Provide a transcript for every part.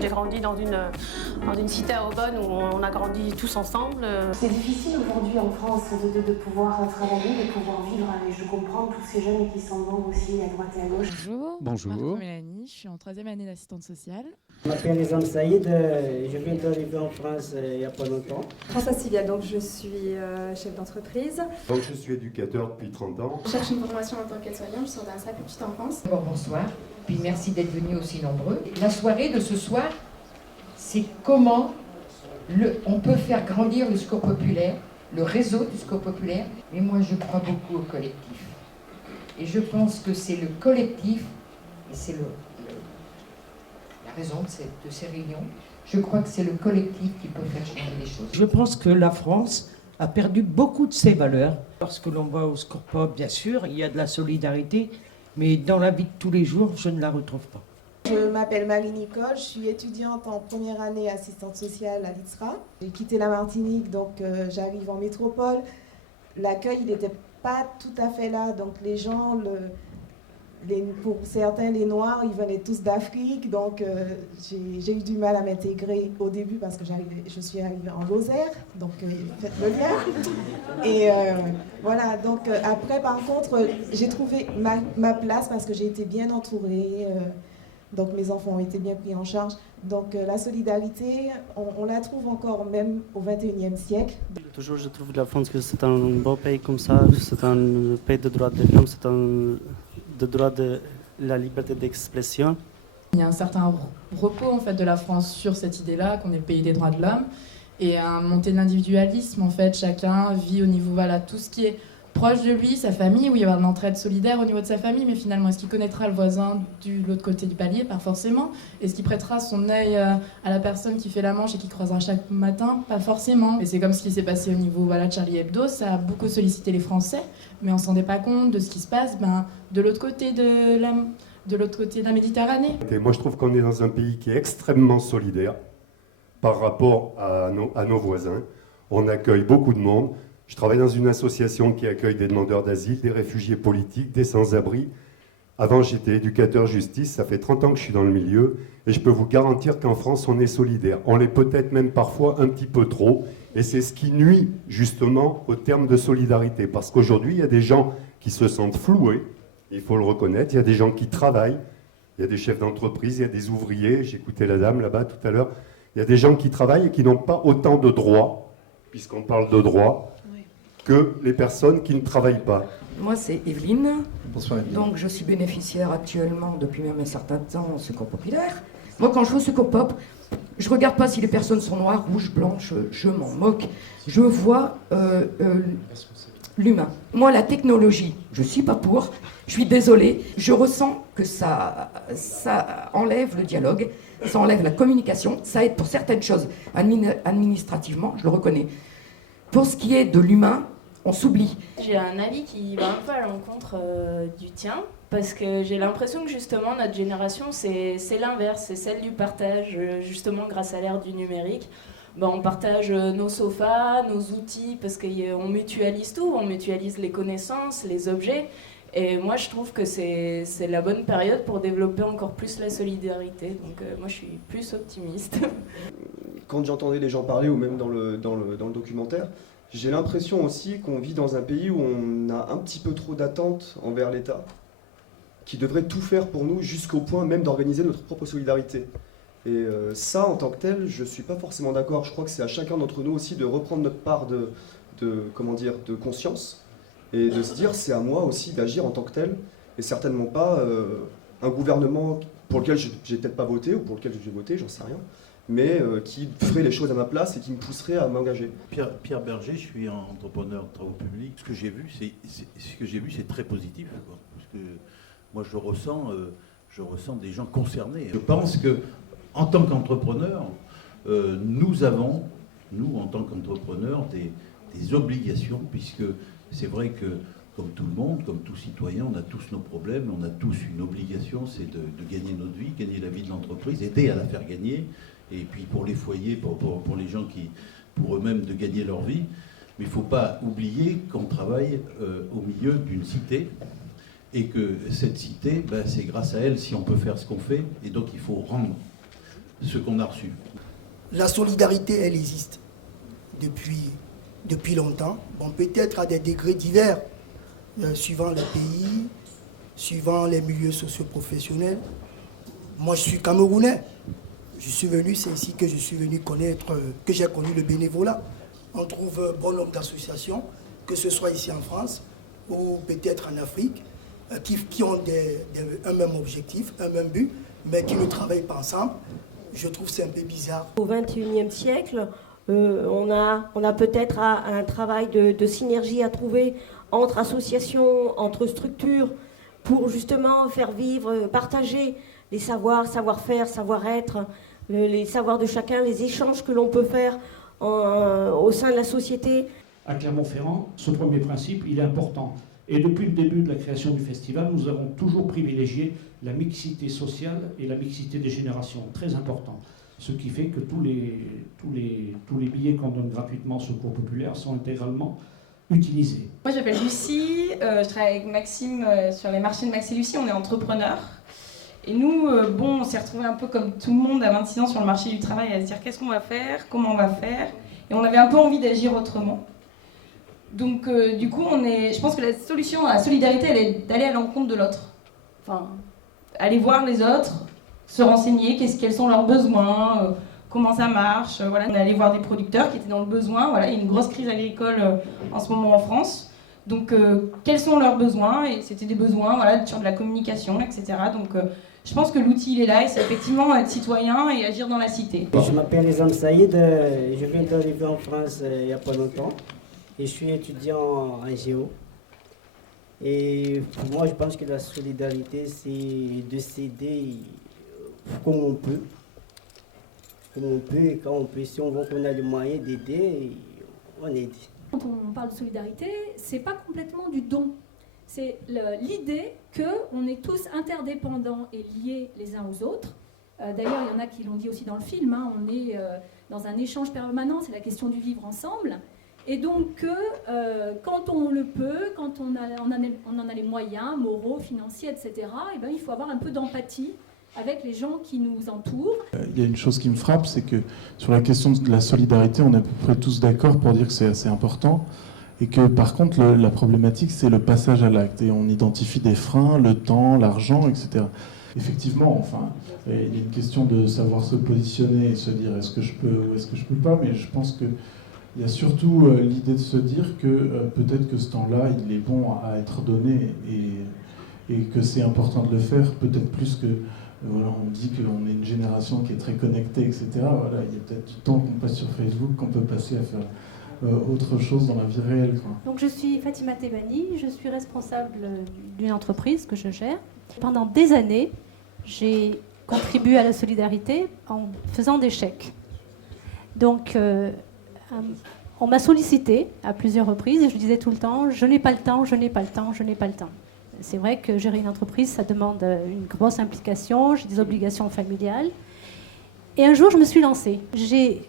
J'ai grandi dans une cité à Aubonne où on a grandi tous ensemble. C'est difficile aujourd'hui en France de pouvoir travailler, de pouvoir vivre, et je comprends tous ces jeunes qui s'en vont aussi à droite et à gauche. Bonjour. Bonjour. Je m'appelle Mélanie, je suis en 3e année d'assistante sociale. Je m'appelle Nizam Saïd, je viens d'arriver en France il n'y a pas longtemps. Françoise Sylvia, donc je suis chef d'entreprise. Donc je suis éducateur depuis 30 ans. Je cherche une formation en tant qu'aide-soignante, je sors d'un SAP petite enfance. Bonsoir, puis merci d'être venus aussi nombreux. La soirée de ce soir, c'est comment on peut faire grandir le Secours populaire, le réseau du Secours populaire. Mais moi je crois beaucoup au collectif. Et je pense que c'est le collectif, et c'est la raison de ces réunions, je crois que c'est le collectif qui peut faire changer les choses. Je pense que la France a perdu beaucoup de ses valeurs. Lorsque l'on va au Secours Pop, bien sûr, il y a de la solidarité, mais dans la vie de tous les jours, je ne la retrouve pas. Je m'appelle Marie-Nicole, je suis étudiante en première année assistante sociale à l'ITSRA. J'ai quitté la Martinique, donc j'arrive en métropole. L'accueil, il n'était pas tout à fait là, donc les gens, pour certains, les Noirs, ils venaient tous d'Afrique, donc j'ai eu du mal à m'intégrer au début parce que je suis arrivée en Lozère, donc faites le lien. Et voilà, donc après, par contre, j'ai trouvé ma place parce que j'ai été bien entourée. Donc mes enfants ont été bien pris en charge. Donc la solidarité, on la trouve encore même au XXIe siècle. Toujours je trouve la France que c'est un beau pays comme ça, c'est un pays de droits de l'homme, c'est un de droit de la liberté d'expression. Il y a un certain repos en fait de la France sur cette idée-là, qu'on est le pays des droits de l'homme, et un montée de l'individualisme en fait. Chacun vit au niveau, voilà, tout ce qui est proche de lui, sa famille, où il y aura de l'entraide solidaire au niveau de sa famille, mais finalement, est-ce qu'il connaîtra le voisin de l'autre côté du palier? Pas forcément. Est-ce qu'il prêtera son œil à la personne qui fait la manche et qui croisera chaque matin? Pas forcément. Et c'est comme ce qui s'est passé au niveau, voilà, de Charlie Hebdo, ça a beaucoup sollicité les Français, mais on s'en rendait pas compte de ce qui se passe de l'autre côté de la Méditerranée. Et moi je trouve qu'on est dans un pays qui est extrêmement solidaire par rapport à nos voisins. On accueille beaucoup de monde. Je travaille dans une association qui accueille des demandeurs d'asile, des réfugiés politiques, des sans-abri. Avant, j'étais éducateur justice, ça fait 30 ans que je suis dans le milieu, et je peux vous garantir qu'en France, on est solidaire. On l'est peut-être même parfois un petit peu trop, et c'est ce qui nuit justement au terme de solidarité. Parce qu'aujourd'hui, il y a des gens qui se sentent floués, il faut le reconnaître, il y a des gens qui travaillent, il y a des chefs d'entreprise, il y a des ouvriers, j'écoutais la dame là-bas tout à l'heure, il y a des gens qui travaillent et qui n'ont pas autant de droits, puisqu'on parle de droits, que les personnes qui ne travaillent pas. Moi, c'est Evelyne. Bonsoir Evelyne. Donc, je suis bénéficiaire actuellement depuis même un certain temps au Secours populaire. Moi, quand je vais au Secours Pop, je ne regarde pas si les personnes sont noires, rouges, blanches, je m'en moque. Je vois l'humain. Moi, la technologie, je ne suis pas pour. Je suis désolée. Je ressens que ça enlève le dialogue, ça enlève la communication, ça aide pour certaines choses administrativement, je le reconnais. Pour ce qui est de l'humain, on s'oublie. J'ai un avis qui va un peu à l'encontre du tien, parce que j'ai l'impression que justement notre génération, c'est l'inverse, c'est celle du partage, justement grâce à l'ère du numérique. On partage nos sofas, nos outils, parce qu'on mutualise tout, on mutualise les connaissances, les objets. Et moi, je trouve que c'est la bonne période pour développer encore plus la solidarité. Donc moi, je suis plus optimiste. Quand j'entendais les gens parler, ou même dans le documentaire, j'ai l'impression aussi qu'on vit dans un pays où on a un petit peu trop d'attentes envers l'État, qui devrait tout faire pour nous jusqu'au point même d'organiser notre propre solidarité. Et ça, en tant que tel, je ne suis pas forcément d'accord. Je crois que c'est à chacun d'entre nous aussi de reprendre notre part de conscience et de se dire c'est à moi aussi d'agir en tant que tel, et certainement pas un gouvernement pour lequel j'ai peut-être pas voté ou pour lequel j'ai voté, j'en sais rien, mais qui ferait les choses à ma place et qui me pousserait à m'engager. Pierre Berger, je suis un entrepreneur de travaux publics. Ce que j'ai vu, c'est très positif, quoi. Parce que moi, je ressens des gens concernés. Je pense que, en tant qu'entrepreneur, nous avons, en tant qu'entrepreneurs, des obligations, puisque c'est vrai que, comme tout le monde, comme tout citoyen, on a tous nos problèmes, on a tous une obligation, c'est de gagner notre vie, gagner la vie de l'entreprise, aider à la faire gagner. Et puis pour les foyers, pour les gens pour eux-mêmes de gagner leur vie. Mais il ne faut pas oublier qu'on travaille au milieu d'une cité et que cette cité, ben, c'est grâce à elle si on peut faire ce qu'on fait, et donc il faut rendre ce qu'on a reçu. La solidarité, elle existe depuis longtemps. Bon, peut-être à des degrés divers, suivant les pays, suivant les milieux socio-professionnels. Moi, je suis Camerounais. Je suis venu, c'est ici que je suis venu connaître, que j'ai connu le bénévolat. On trouve bon nombre d'associations, que ce soit ici en France ou peut-être en Afrique, qui ont un même objectif, un même but, mais qui ne travaillent pas ensemble. Je trouve que c'est un peu bizarre. Au XXIe siècle, on a peut-être un travail de synergie à trouver entre associations, entre structures, pour justement faire vivre, partager les savoirs, savoir-faire, savoir-être, les savoirs de chacun, les échanges que l'on peut faire au sein de la société. À Clermont-Ferrand, ce premier principe, il est important. Et depuis le début de la création du festival, nous avons toujours privilégié la mixité sociale et la mixité des générations, très important. Ce qui fait que tous les billets qu'on donne gratuitement au Secours populaire sont intégralement utilisés. Moi, je m'appelle Lucie, je travaille avec Maxime sur les marchés de Max et Lucie, on est entrepreneurs. Et nous, on s'est retrouvés un peu comme tout le monde à 26 ans sur le marché du travail, à se dire qu'est-ce qu'on va faire, comment on va faire. Et on avait un peu envie d'agir autrement. Donc, du coup, je pense que la solution à la solidarité, elle est d'aller à l'encontre de l'autre. Enfin, aller voir les autres, se renseigner, quels sont leurs besoins, comment ça marche. Voilà. On est allé voir des producteurs qui étaient dans le besoin. Voilà, il y a une grosse crise agricole en ce moment en France. Donc, quels sont leurs besoins? Et c'était des besoins sur de la communication, etc. Donc, je pense que l'outil, il est là, et c'est effectivement être citoyen et agir dans la cité. Je m'appelle Nizam Saïd, je viens d'arriver en France il n'y a pas longtemps. Et je suis étudiant en géo. Et pour moi, je pense que la solidarité, c'est de s'aider comme on peut. Comme on peut et quand on peut. Si on voit qu'on a les moyens d'aider, on aide. Quand on parle de solidarité, c'est pas complètement du don. C'est l'idée qu'on est tous interdépendants et liés les uns aux autres. D'ailleurs, il y en a qui l'ont dit aussi dans le film, hein, on est dans un échange permanent, c'est la question du vivre ensemble. Et donc, quand on le peut, quand on en a les moyens moraux, financiers, etc., et ben, il faut avoir un peu d'empathie avec les gens qui nous entourent. Il y a une chose qui me frappe, c'est que sur la question de la solidarité, on est à peu près tous d'accord pour dire que c'est assez important, et que par contre, la problématique, c'est le passage à l'acte, et on identifie des freins, le temps, l'argent, etc. Effectivement, enfin, il y a une question de savoir se positionner et se dire est-ce que je peux ou est-ce que je peux pas, mais je pense que il y a surtout l'idée de se dire que peut-être que ce temps-là, il est bon à être donné et que c'est important de le faire, peut-être plus que... Voilà, on dit qu'on est une génération qui est très connectée, etc. Voilà, il y a peut-être du temps qu'on passe sur Facebook qu'on peut passer à faire autre chose dans la vie réelle, quoi. Donc je suis Fatima Tebani, je suis responsable d'une entreprise que je gère. Pendant des années, j'ai contribué à la solidarité en faisant des chèques. Donc... on m'a sollicité à plusieurs reprises et je disais tout le temps, je n'ai pas le temps, je n'ai pas le temps, je n'ai pas le temps. C'est vrai que gérer une entreprise, ça demande une grosse implication, j'ai des obligations familiales. Et un jour, je me suis lancée. J'ai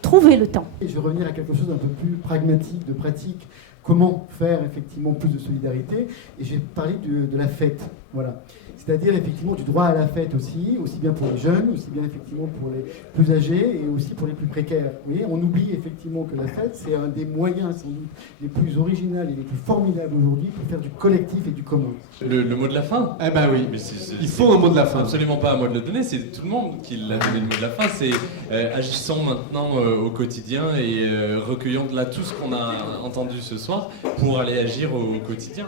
trouvé le temps. Et je vais revenir à quelque chose d'un peu plus pragmatique, de pratique. Comment faire effectivement plus de solidarité? Et j'ai parlé de la fête. Voilà. C'est-à-dire effectivement du droit à la fête aussi bien pour les jeunes, aussi bien effectivement pour les plus âgés et aussi pour les plus précaires. Vous voyez, on oublie effectivement que la fête, c'est un des moyens sans doute les plus originaux et les plus formidables aujourd'hui pour faire du collectif et du commun. Le mot de la fin? Eh ben oui, mais il faut un mot de la fin. Absolument pas à moi de le donner, c'est tout le monde qui l'a donné le mot de la fin. C'est agissons maintenant au quotidien et recueillons de là tout ce qu'on a entendu ce soir pour aller agir au quotidien.